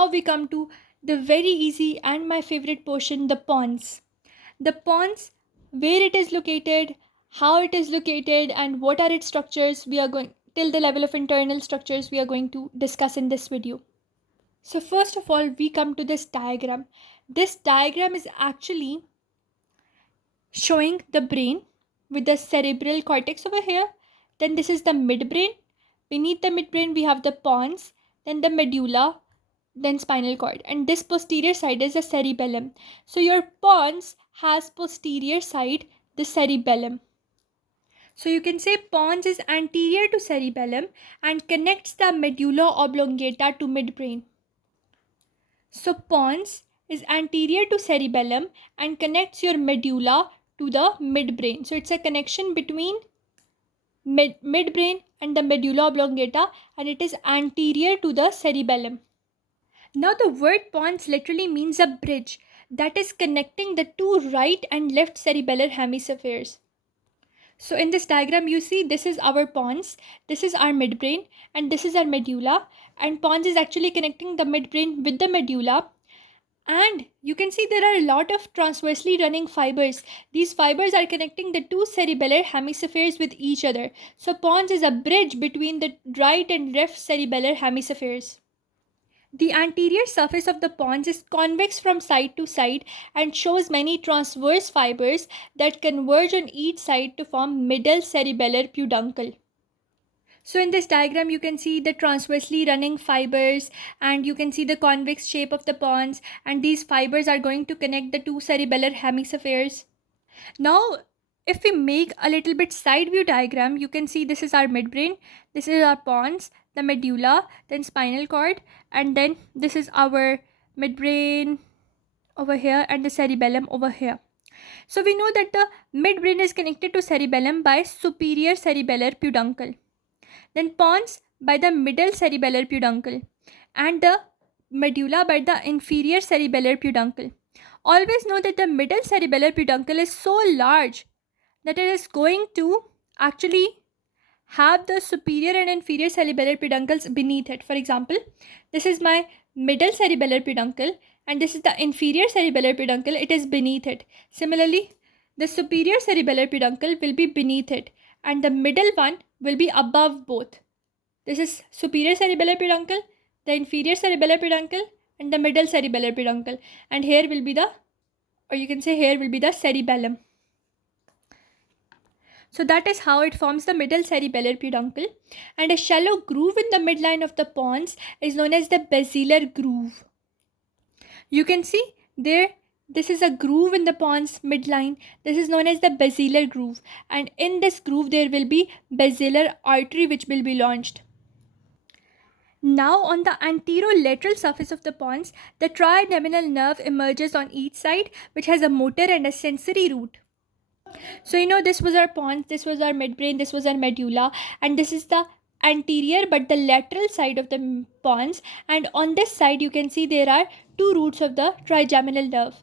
how we come to the very easy and my favorite portion, the pons. The pons, where it is located, how it is located, and what are its structures, we are going till the level of internal structures we are going to discuss in this video. So first of all, we come to this diagram. This diagram is actually showing the brain with the cerebral cortex over here. Then this is the midbrain. Beneath the midbrain, we have the pons, then the medulla, then spinal cord. And this posterior side is the cerebellum. So your pons has posterior side, the cerebellum. So you can say pons is anterior to cerebellum and connects the medulla oblongata to midbrain. So pons is anterior to cerebellum and connects your medulla to the midbrain. So it's a connection between midbrain and the medulla oblongata, and it is anterior to the cerebellum. Now the word pons literally means a bridge that is connecting the two right and left cerebellar hemispheres. So in this diagram you see this is our pons, this is our midbrain, and this is our medulla, and pons is actually connecting the midbrain with the medulla. And you can see there are a lot of transversely running fibers. These fibers are connecting the two cerebellar hemispheres with each other. So pons is a bridge between the right and left cerebellar hemispheres. The anterior surface of the pons is convex from side to side and shows many transverse fibers that converge on each side to form middle cerebellar peduncle. So in this diagram, you can see the transversely running fibers, and you can see the convex shape of the pons, and these fibers are going to connect the two cerebellar hemispheres. Now, if we make a little bit side view diagram, you can see this is our midbrain, this is our pons, the medulla, then spinal cord, and then this is our midbrain over here and the cerebellum over here. So we know that the midbrain is connected to cerebellum by superior cerebellar peduncle, then pons by the middle cerebellar peduncle, and the medulla by the inferior cerebellar peduncle. Always know that the middle cerebellar peduncle is so large that it is going to actually have the superior and inferior cerebellar peduncles beneath it. For example, this is my middle cerebellar peduncle and this is the inferior cerebellar peduncle, it is beneath it. Similarly, the superior cerebellar peduncle will be beneath it and the middle one will be above both. This is superior cerebellar peduncle, the inferior cerebellar peduncle, and the middle cerebellar peduncle. And here will be the, or you can say here will be the cerebellum. So that is how it forms the middle cerebellar peduncle. And a shallow groove in the midline of the pons is known as the basilar groove. You can see there, this is a groove in the pons midline. This is known as the basilar groove. And in this groove, there will be basilar artery which will be launched. Now on the anterolateral surface of the pons, the trigeminal nerve emerges on each side, which has a motor and a sensory root. So you know, this was our pons, this was our midbrain, this was our medulla, and this is the anterior but the lateral side of the pons, and on this side you can see there are two roots of the trigeminal nerve.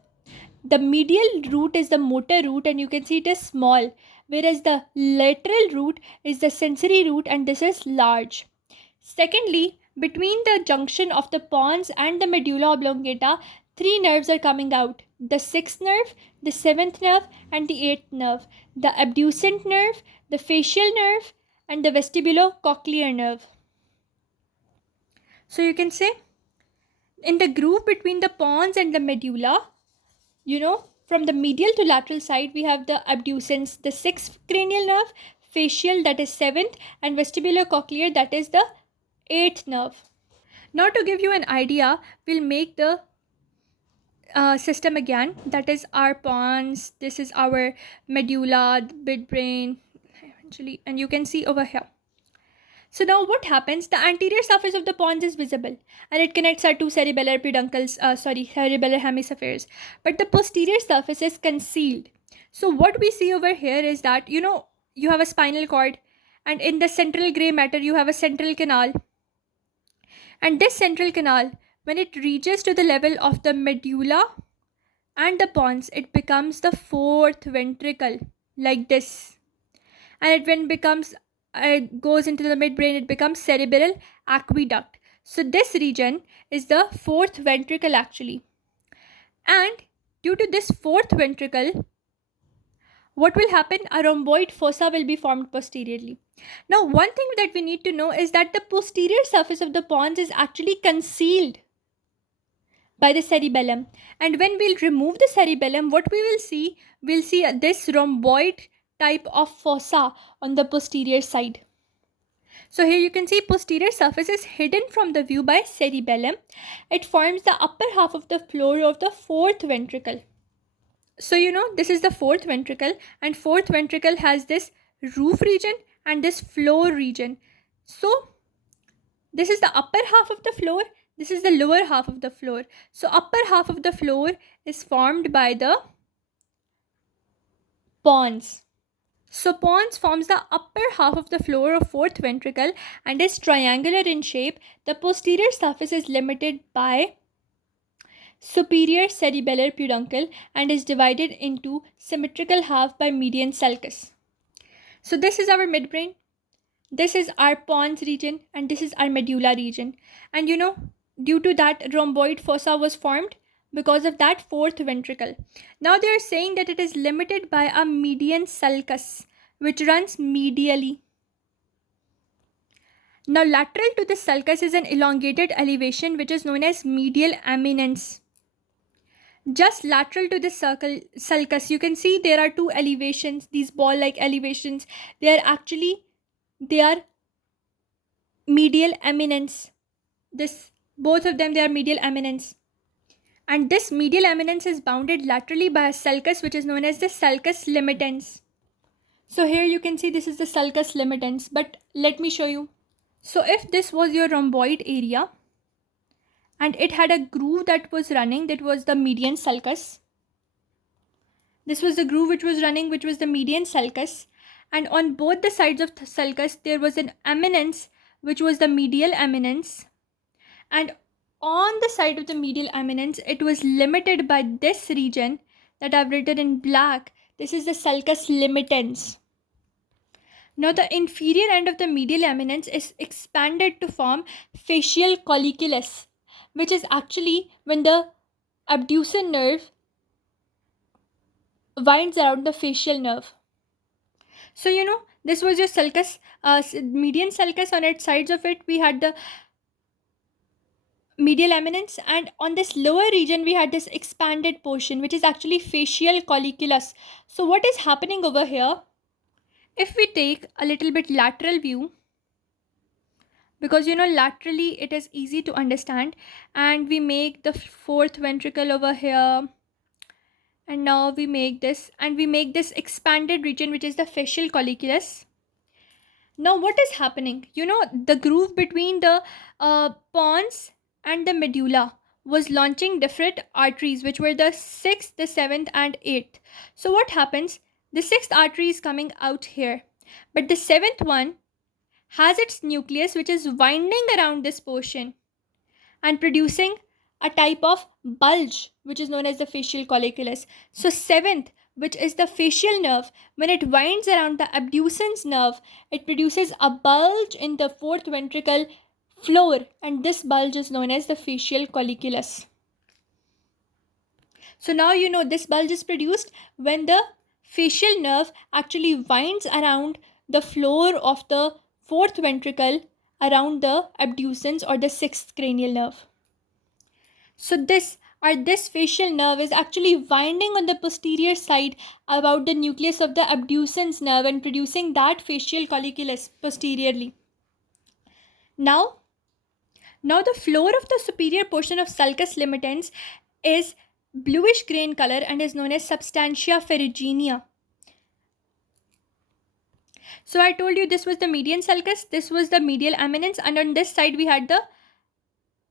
The medial root is the motor root and you can see it is small, whereas the lateral root is the sensory root and this is large. Secondly, between the junction of the pons and the medulla oblongata, three nerves are coming out: the sixth nerve, the seventh nerve, and the eighth nerve, the abducent nerve, the facial nerve, and the vestibulocochlear nerve. So you can say in the groove between the pons and the medulla, you know, from the medial to lateral side, we have the abducens, the sixth cranial nerve, facial, that is seventh, and vestibulocochlear, that is the eighth nerve. Now to give you an idea, we'll make the system again. That is our pons, this is our medulla, midbrain, eventually, and you can see over here. So now what happens? The anterior surface of the pons is visible and it connects our two cerebellar peduncles, cerebellar hemispheres. But the posterior surface is concealed. So what we see over here is that, you know, you have a spinal cord and in the central gray matter you have a central canal. And this central canal, when it reaches to the level of the medulla and the pons, it becomes the fourth ventricle, like this. And it when becomes it goes into the midbrain, it becomes cerebral aqueduct. So this region is the fourth ventricle actually. And due to this fourth ventricle, what will happen? A rhomboid fossa will be formed posteriorly. Now, one thing that we need to know is that the posterior surface of the pons is actually concealed by the cerebellum. And when we'll remove the cerebellum, what we will see? We'll see this rhomboid type of fossa on the posterior side. So here you can see posterior surface is hidden from the view by cerebellum. It forms the upper half of the floor of the fourth ventricle. So this is the fourth ventricle, and fourth ventricle has this roof region and this floor region. So this is the upper half of the floor, this is the lower half of the floor. So upper half of the floor is formed by the pons. So pons forms the upper half of the floor of fourth ventricle and is triangular in shape. The posterior surface is limited by superior cerebellar peduncle and is divided into symmetrical half by median sulcus. So this is our midbrain, this is our pons region, and this is our medulla region. And due to that, rhomboid fossa was formed because of that fourth ventricle. Now they are saying that it is limited by a median sulcus which runs medially. Now lateral to the sulcus is an elongated elevation which is known as medial eminence. Just lateral to the sulcus, you can see there are two elevations, these ball-like elevations. They are medial eminence. Both of them, they are medial eminence. And this medial eminence is bounded laterally by a sulcus which is known as the sulcus limitans. So here you can see this is the sulcus limitans, but let me show you. So if this was your rhomboid area, and it had a groove that was running, that was the median sulcus. This was the groove which was running, which was the median sulcus. And on both the sides of the sulcus, there was an eminence, which was the medial eminence. And on the side of the medial eminence, it was limited by this region that I've written in black. This is the sulcus limitans. Now the inferior end of the medial eminence is expanded to form facial colliculus, which is actually when the abducens nerve winds around the facial nerve. So this was your sulcus, median sulcus. On its sides of it we had the medial eminence, and on this lower region we had this expanded portion which is actually facial colliculus. So what is happening over here? If we take a little bit lateral view, because laterally it is easy to understand, and we make the fourth ventricle over here, and now we make this expanded region which is the facial colliculus. Now what is happening? The groove between the pons and the medulla was launching different arteries which were the 6th, the 7th and 8th. So what happens? The 6th artery is coming out here, but the 7th one has its nucleus which is winding around this portion and producing a type of bulge which is known as the facial colliculus. So 7th, which is the facial nerve, when it winds around the abducens nerve, it produces a bulge in the fourth ventricle floor, and this bulge is known as the facial colliculus. So now this bulge is produced when the facial nerve actually winds around the floor of the fourth ventricle around the abducens or the 6th cranial nerve. So this facial nerve is actually winding on the posterior side about the nucleus of the abducens nerve and producing that facial colliculus posteriorly. Now the floor of the superior portion of sulcus limitans is bluish grey in color and is known as substantia ferruginea. So I told you this was the median sulcus, this was the medial eminence, and on this side we had the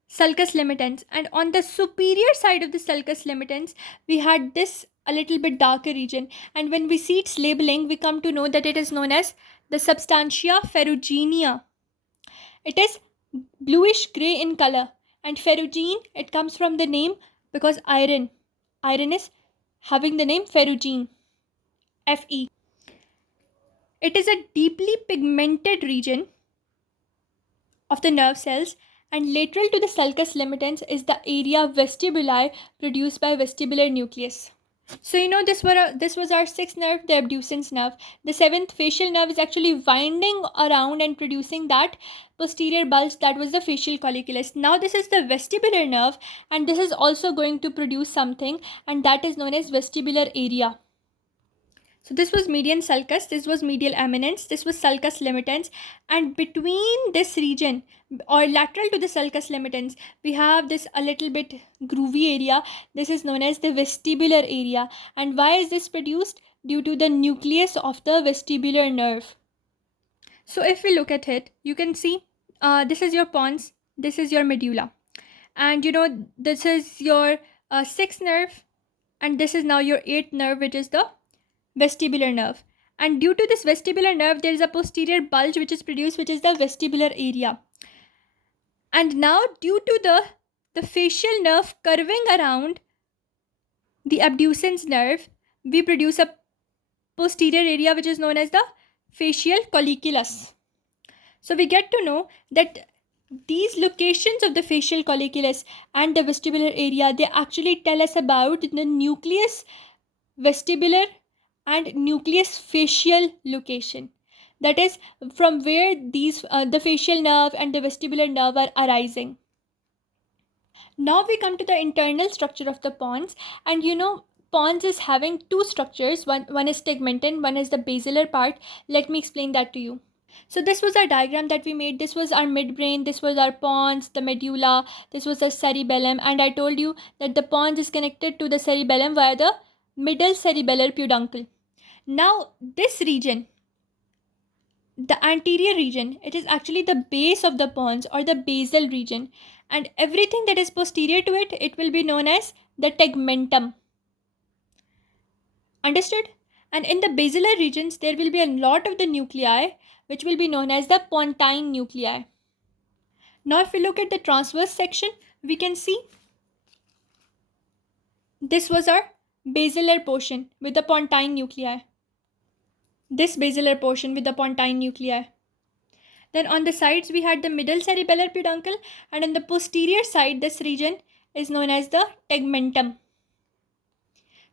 sulcus limitans, and on the superior side of the sulcus limitans we had this a little bit darker region, and when we see its labeling we come to know that it is known as the substantia ferruginea. It is bluish grey in color, and ferrugine, it comes from the name because iron is having the name ferrugine, Fe. It is a deeply pigmented region of the nerve cells, And lateral to the sulcus limitans is the area vestibuli produced by vestibular nucleus. So this was our sixth nerve, the abducens nerve. The seventh facial nerve is actually winding around and producing that posterior bulge that was the facial colliculus. Now this is the vestibular nerve, and this is also going to produce something, and that is known as vestibular area. So this was median sulcus, this was medial eminence, this was sulcus limitans, and between this region or lateral to the sulcus limitans, we have this a little bit groovy area. This is known as the vestibular area. And why is this produced? Due to the nucleus of the vestibular nerve. So if we look at it, you can see this is your pons, this is your medulla, and this is your sixth nerve, and this is now your eighth nerve, which is the vestibular nerve. And due to this vestibular nerve, there is a posterior bulge which is produced, which is the vestibular area. And now due to the facial nerve curving around the abducens nerve, we produce a posterior area which is known as the facial colliculus. So we get to know that these locations of the facial colliculus and the vestibular area, they actually tell us about the nucleus vestibular and nucleus facial location. That is from where these the facial nerve and the vestibular nerve are arising. Now we come to the internal structure of the pons, and pons is having two structures. One is tegmentum, one is the basilar part. Let me explain that to you. So this was our diagram that we made. This was our midbrain, this was our pons, the medulla, this was the cerebellum, and I told you that the pons is connected to the cerebellum via the middle cerebellar peduncle. Now this region, the anterior region, it is actually the base of the pons or the basal region, and everything that is posterior to it, it will be known as the tegmentum. Understood? And in the basilar regions, there will be a lot of the nuclei which will be known as the pontine nuclei. Now if we look at the transverse section, we can see this was our basilar portion with the pontine nuclei. This basilar portion with the pontine nuclei. Then on the sides we had the middle cerebellar peduncle, and on the posterior side this region is known as the tegmentum.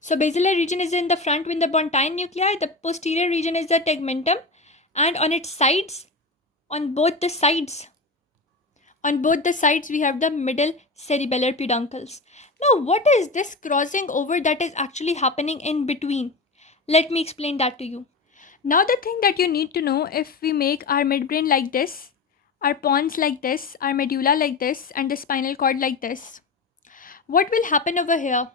So basilar region is in the front with the pontine nuclei, the posterior region is the tegmentum, and on its sides, on both the sides we have the middle cerebellar peduncles. Now what is this crossing over that is actually happening in between? Let me explain that to you. Now the thing that you need to know, if we make our midbrain like this, our pons like this, our medulla like this, and the spinal cord like this, what will happen over here?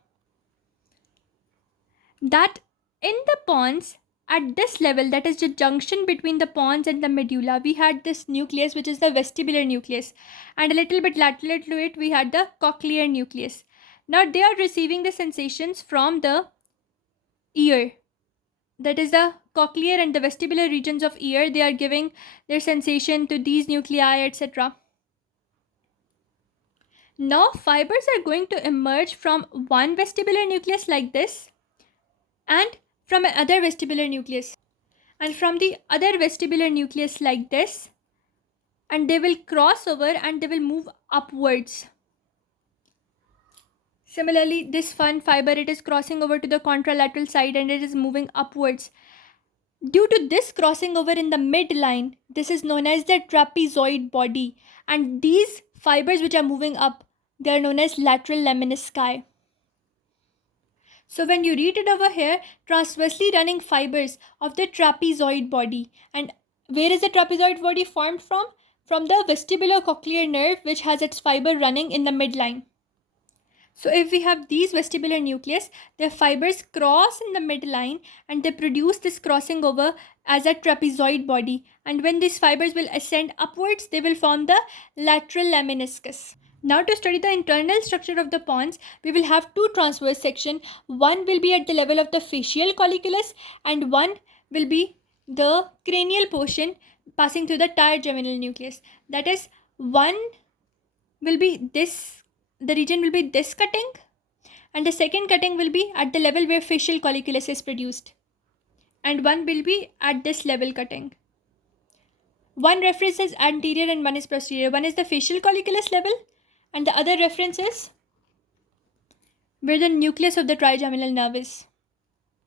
That in the pons, at this level, that is the junction between the pons and the medulla, we had this nucleus which is the vestibular nucleus, and a little bit lateral to it we had the cochlear nucleus. Now they are receiving the sensations from the ear. That is the cochlear and the vestibular regions of ear. They are giving their sensation to these nuclei, etc. Now fibers are going to emerge from one vestibular nucleus like this, and from another vestibular nucleus, and from the other vestibular nucleus like this, and they will cross over and they will move upwards. Similarly, this one fiber, it is crossing over to the contralateral side and it is moving upwards. Due to this crossing over in the midline, this is known as the trapezoid body, and these fibers which are moving up, they are known as lateral lemnisci. So when you read it over here, transversely running fibers of the trapezoid body. And where is the trapezoid body formed from? From the vestibulocochlear nerve, which has its fiber running in the midline. So if we have these vestibular nucleus, their fibers cross in the midline and they produce this crossing over as a trapezoid body. And when these fibers will ascend upwards, they will form the lateral lemniscus. Now to study the internal structure of the pons, we will have two transverse sections. One will be at the level of the facial colliculus and one will be the cranial portion passing through the trigeminal nucleus. That is, one will be this, the region will be this cutting, and the second cutting will be at the level where facial colliculus is produced, and one will be at this level cutting. One reference is anterior and one is posterior. One is the facial colliculus level and the other reference is where the nucleus of the trigeminal nerve is.